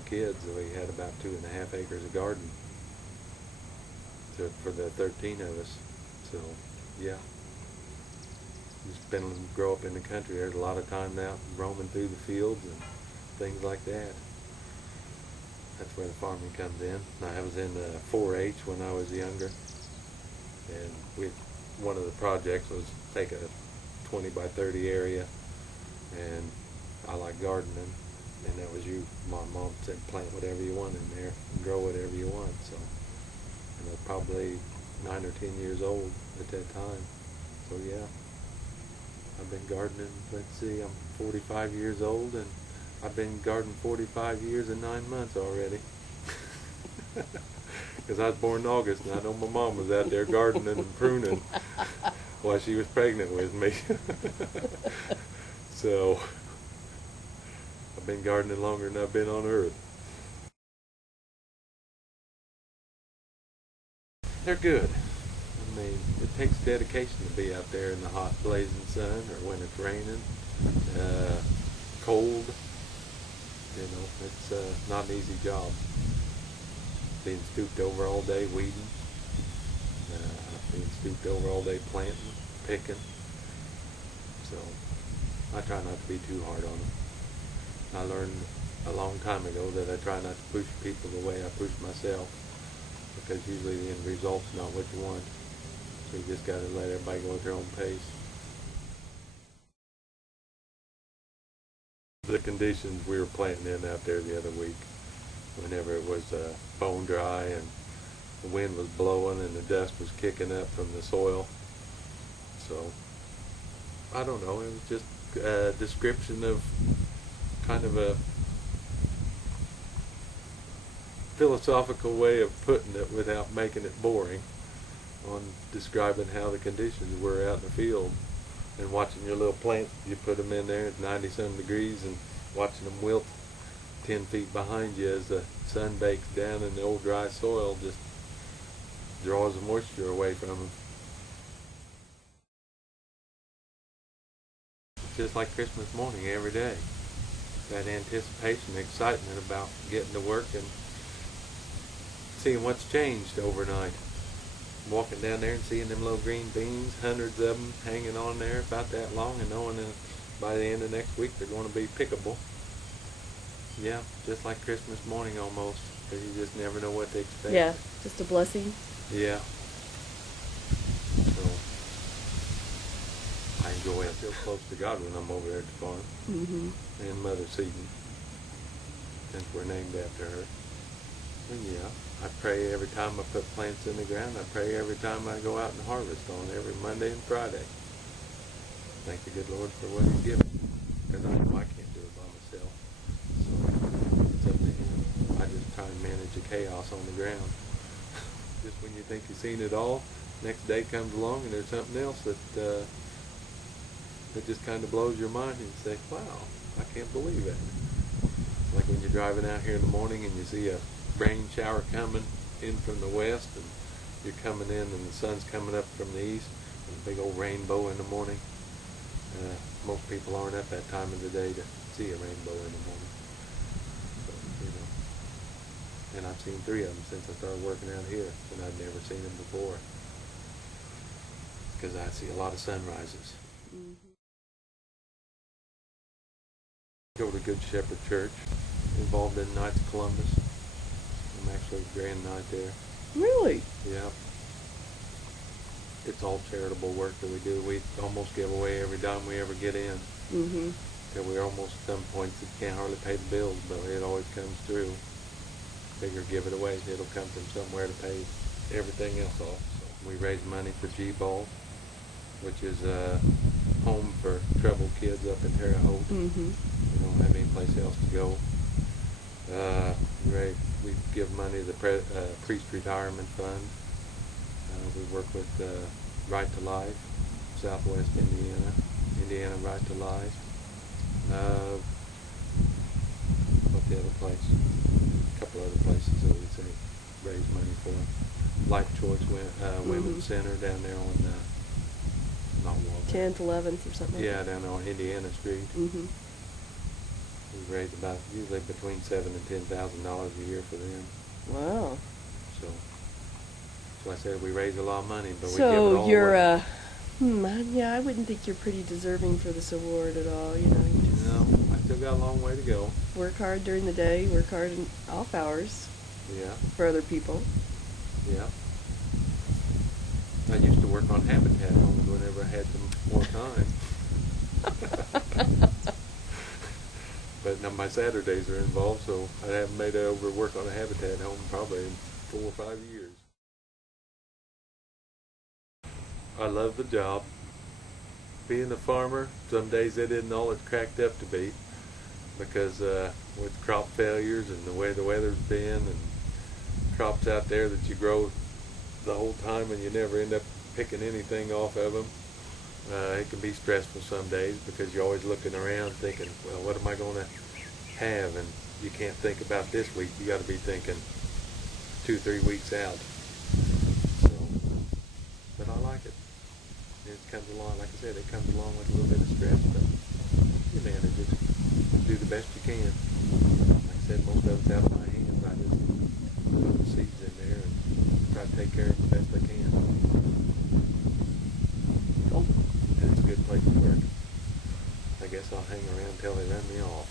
little kids, we had about 2.5 acres of garden for the 13 of us. So, yeah. Just grow up in the country. There's a lot of time out roaming through the fields and things like that. That's where the farming comes in. I was in 4-H when I was younger, and one of the projects was take a 20 by 30 area, and I like gardening, and that was my mom said plant whatever you want in there and grow whatever you want. So, and I was probably 9 or 10 years old at that time. So yeah, I've been gardening, let's see, I'm 45 years old, and I've been gardening 45 years and 9 months already. Because I was born in August, and I know my mom was out there gardening and pruning while she was pregnant with me. So, I've been gardening longer than I've been on Earth. They're good. I mean, it takes dedication to be out there in the hot, blazing sun, or when it's raining, cold. You know, it's not an easy job. Being stooped over all day weeding, being stooped over all day planting, picking. So, I try not to be too hard on them. I learned a long time ago that I try not to push people the way I push myself, because usually the end result's not what you want. So you just got to let everybody go at their own pace. The conditions we were planting in out there the other week, whenever it was bone dry and the wind was blowing and the dust was kicking up from the soil. So, I don't know, it was just a description of kind of a philosophical way of putting it without making it boring, on describing how the conditions were out in the field, and watching your little plants. You put them in there at 90-some degrees and watching them wilt 10 feet behind you as the sun bakes down in the old dry soil, just draws the moisture away from them. It's just like Christmas morning every day. That anticipation, excitement about getting to work and seeing what's changed overnight. Walking down there and seeing them little green beans, hundreds of them hanging on there about that long, and knowing that by the end of next week they're going to be pickable. Yeah, just like Christmas morning almost, because you just never know what to expect. Yeah, just a blessing. Yeah. So, I enjoy it. I feel close to God when I'm over there at the farm. Mm-hmm. And Mother Seton, since we're named after her. And yeah, I pray every time I put plants in the ground. I pray every time I go out and harvest on every Monday and Friday. Thank the good Lord for what He's given me, because I know I can't do it by myself. So it's up to Him. I just try and manage the chaos on the ground. Just when you think you've seen it all, next day comes along and there's something else that just kind of blows your mind, and you say, wow, I can't believe it. Like when you're driving out here in the morning and you see a rain shower coming in from the west, and you're coming in and the sun's coming up from the east, and a big old rainbow in the morning. Most people aren't at that time of the day to see a rainbow in the morning. But, you know, and I've seen 3 of them since I started working out here, and I'd never seen them before, because I see a lot of sunrises. Mm-hmm. Go to Good Shepherd Church, involved in Knights of Columbus. I'm actually Grand Knight there. Really? Yeah. It's all charitable work that we do. We almost give away every dime we ever get in. Mm-hmm. Till we're almost at some points that can't hardly pay the bills, but it always comes through. Figure give it away, it'll come from somewhere to pay everything else off. So we raise money for G-Ball, which is a home for troubled kids up in Terre Haute. Mm-hmm. We don't have any place else to go. We give money to the Priest Retirement Fund. We work with Right to Life, Southwest Indiana Right to Life. What the other place? A couple other places that we say raise money for. Life Choice Women's Center down there on not Walnut. 10th, 11th, or something. Yeah, down on Indiana Street. Mm-hmm. We raise about usually between $7,000 and $10,000 a year for them. Wow. So I said we raise a lot of money, but we give it So all you're, away. yeah, I wouldn't think you're pretty deserving for this award at all. You know, you just No, I still got a long way to go. work hard during the day, work hard in off hours Yeah, for other people. yeah. I used to work on habitat homes whenever I had some more time. But now my Saturdays are involved, so I haven't made it over to work on a habitat home probably in 4 or 5 years. I love the job. Being a farmer, some days it isn't all it's cracked up to be, because with crop failures and the way the weather's been, and crops out there that you grow the whole time and you never end up picking anything off of them, it can be stressful some days because you're always looking around thinking, well, what am I going to have? And you can't think about this week. You got to be thinking 2-3 weeks out. So, but I like it. It comes along, like I said, it comes along with a little bit of stress, but you manage it. Do the best you can. Like I said, most of it's out of my hands. I just put the seeds in there and try to take care of them the best I can. Cool. And it's a good place to work. I guess I'll hang around till they run me off.